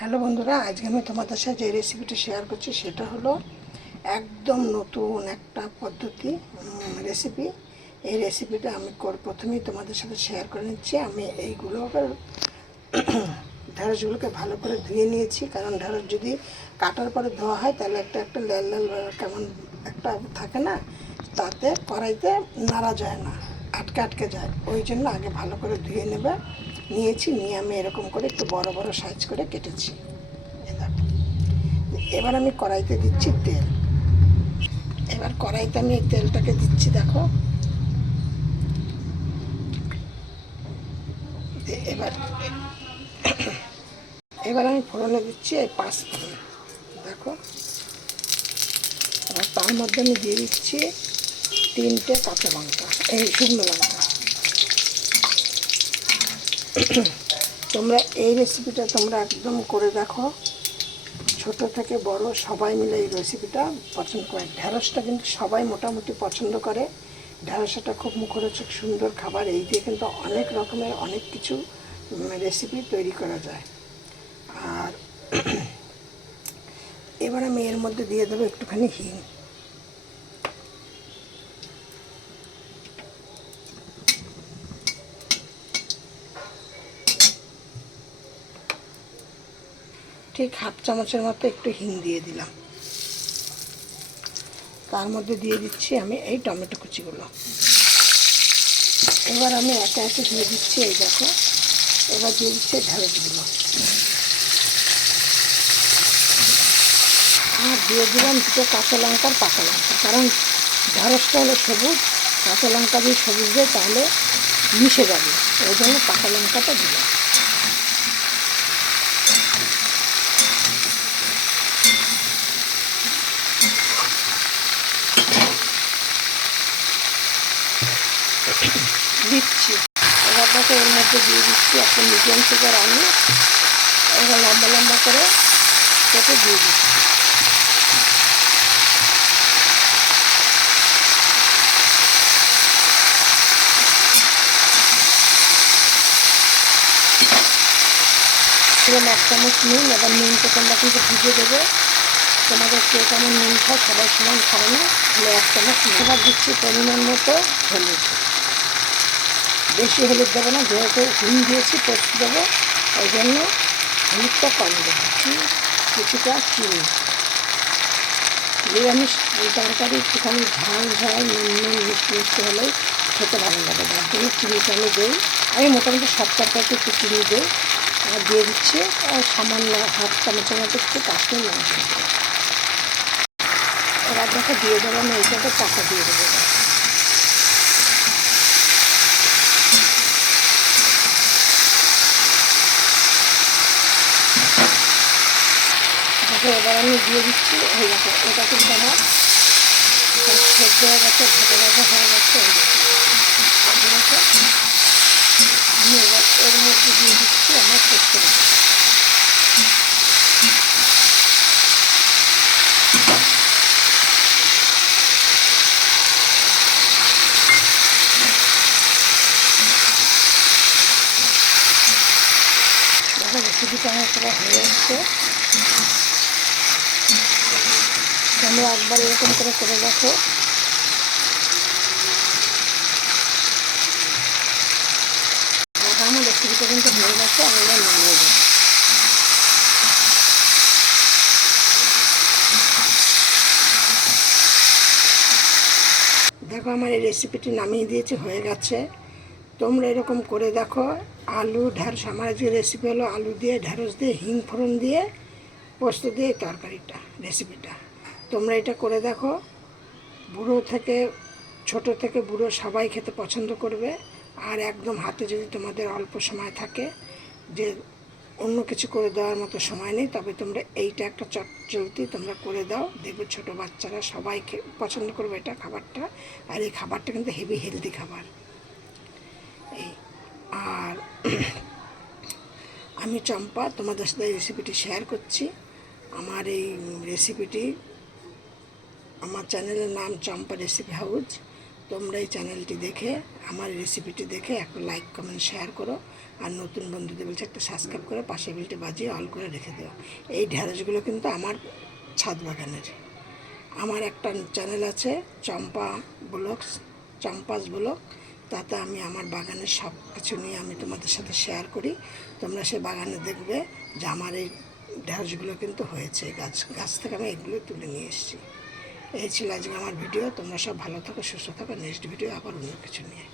Hello বন্ধুরা, আজকে আমি তোমাদের সাথে যে রেসিপিটা শেয়ার করছি সেটা হলো একদম নতুন একটা পদ্ধতি রেসিপি। এই রেসিপিটা আমি প্রথমেই তোমাদের সাথে শেয়ার করে নিচ্ছি। আমি এইগুলোকে ঢেঁড়সগুলোকে ভালো করে ধুয়ে নিয়েছি, কারণ ঢেঁড়স যদি কাটার পরে ধোয়া হয় তাহলে একটা একটা লাল লাল কেমন একটা থাকে না, তাতে কড়াইতে নাড়া যায় না, আটকে আটকে যায়। ওই জন্য আগে ভালো করে ধুয়ে নিয়েছি, নিয়ে আমি এরকম করে একটু বড় বড় সাইজ করে কেটেছি। এবার আমি কড়াইতে দিচ্ছি তেল। এবার কড়াইতে আমি এই তেলটাকে দিচ্ছি, দেখো। এবার এবার আমি ফোড়নে দিচ্ছি এই 5 ফোড়ন, দেখো। আর তার মধ্যে আমি দিয়ে দিচ্ছি 3টে কাঁচা লঙ্কা, এই শুকনো লঙ্কা। তোমরা এই রেসিপিটা তোমরা একদম করে দেখো, ছোট থেকে বড় সবাই মিলে এই রেসিপিটা পছন্দ করে। ঢেঁড়সটা কিন্তু সবাই মোটামুটি পছন্দ করে। ঢেঁড়সটা খুব মুখরোচক সুন্দর খাবার। এই দিয়ে কিন্তু অনেক রকমের অনেক কিছু রেসিপি তৈরি করা যায়। আর এবার আমি এর মধ্যে দিয়ে দেবো একটুখানি হিং। ঠিক 1/2 চামচের মতো একটু হিং দিয়ে দিলাম। তার মধ্যে দিয়ে দিচ্ছি আমি এই টমেটো কুচিগুলো। এবার আমি একে একে দিয়ে দিচ্ছি, এই দেখো। এবার দিয়ে দিচ্ছি ঢেঁড়সগুলো, আর দিয়ে দিলাম 2টো কাঁচা লঙ্কার পাকা লঙ্কা, কারণ ঢেঁড়সটা হলো সবুজ, কাঁচা লঙ্কা দিয়ে সবুজ দেয় তাহলে মিশে যাবে, ওই জন্য পাকা লঙ্কাটা দিলাম। দিচ্ছি এবার দেখো, এর মধ্যে দিয়ে দিচ্ছি একটা মিডিয়াম সাইজের আলু, এবার লম্বা লম্বা করে কেটে দিয়ে দিচ্ছি। দিলাম 1 চামচ নুন। এবার নুনটা তোমরা কিন্তু ভিজে দেবে, তোমাদের কে কেমন নুন খায়, সবাই সমান খায় না, তাহলে 1 চামচ নুন। এবার দিচ্ছি পরিমাণ মতো হলুদ, বেশি হলুদ দেবো না, যেহেতু হিং দিয়েছি পোস্ত দেবো, ওই জন্য হলুদটা কম দেবো। কিছুটা চিনি। নিরামিষ তরকারি একটুখানি ঝাল ঝাল নুন নুন মিষ্টি মিষ্টি হলেই খেতে ভালো লাগে, যার জন্য চিনিটা আমি দিই। আমি মোটামুটি সব তরকারিতে একটু চিনি দিই। আর দিয়ে দিচ্ছি সামান্য 1/2 চামচের মতো একটু কাশ্মীর লঙ্কা। এবার দেখো দিয়ে দেবো আমি এইটাকে চাকা দিয়ে দেবো। দেখো এবার আমি দিয়ে দিচ্ছি, হয়ে গেছে। এটা কিন্তু আমার সেদ্ধ হয়ে গেছে, ভাজা ভাজা হয়ে গেছে। আমি এবার এর মধ্যে দিয়ে দিচ্ছি আমার পোস্ত বাটা। দেখো রেসিপিটা আমার পুরো হয়ে যাচ্ছে। তোমরা একবার এরকম করে দেখো। আমার রেসিপিটা কিন্তু হয়ে গেছে, আমি এবার নামিয়ে দেবো। দেখো আমার এই রেসিপিটি নামিয়ে দিয়েছি, হয়ে গেছে। তোমরা এরকম করে দেখো। আলু ঢেঁড়স, আমার যে রেসিপি হলো আলু দিয়ে ঢেঁড়স দিয়ে হিং ফোড়ন দিয়ে পোস্ত দিয়ে তরকারিটা রেসিপিটা। তোমরা এটা করে দেখো, বুড়ো থেকে ছোট থেকে বুড়ো সবাই খেতে পছন্দ করবে। আর একদম হাতে যদি তোমাদের অল্প সময় থাকে, যে অন্য কিছু করে দেওয়ার মতো সময় নেই, তবে তোমরা এইটা একটা চটজলদি তোমরা করে দাও, দেখবে ছোটো বাচ্চারা সবাই পছন্দ করবে এটা খাবারটা। আর এই খাবারটা কিন্তু হেভি হেলদি খাবার। এই আর আমি চম্পা তোমাদের সাথে এই রেসিপিটি শেয়ার করছি। আমার এই রেসিপিটি, আমার চ্যানেলের নাম চম্পা রেসিপি হাউস। তোমরা এই চ্যানেলটি দেখে, আমার রেসিপিটি দেখে একটা লাইক কমেন্ট শেয়ার করো, আর নতুন বন্ধুদের বলছে একটা সাবস্ক্রাইব করে পাশে বেলটা বাজিয়ে অল করে রেখে দেওয়া। এই ঢ্যাঁড়সগুলো কিন্তু আমার ছাদ বাগানের। আমার একটা চ্যানেল আছে চম্পাস ব্লগ, তাতে আমি আমার বাগানের সব কিছু নিয়ে আমি তোমাদের সাথে শেয়ার করি। তোমরা সে বাগানে দেখবে যে আমার এই ঢ্যাঁড়সগুলো কিন্তু হয়েছে, গাছ থেকে আমি এগুলো তুলে নিয়ে এসেছি। এই ছিল আজকে আমার ভিডিও। তোমরা সব ভালো থাকো, সুস্থ থাকো। নেক্সট ভিডিও আবার অন্য কিছু নিয়ে।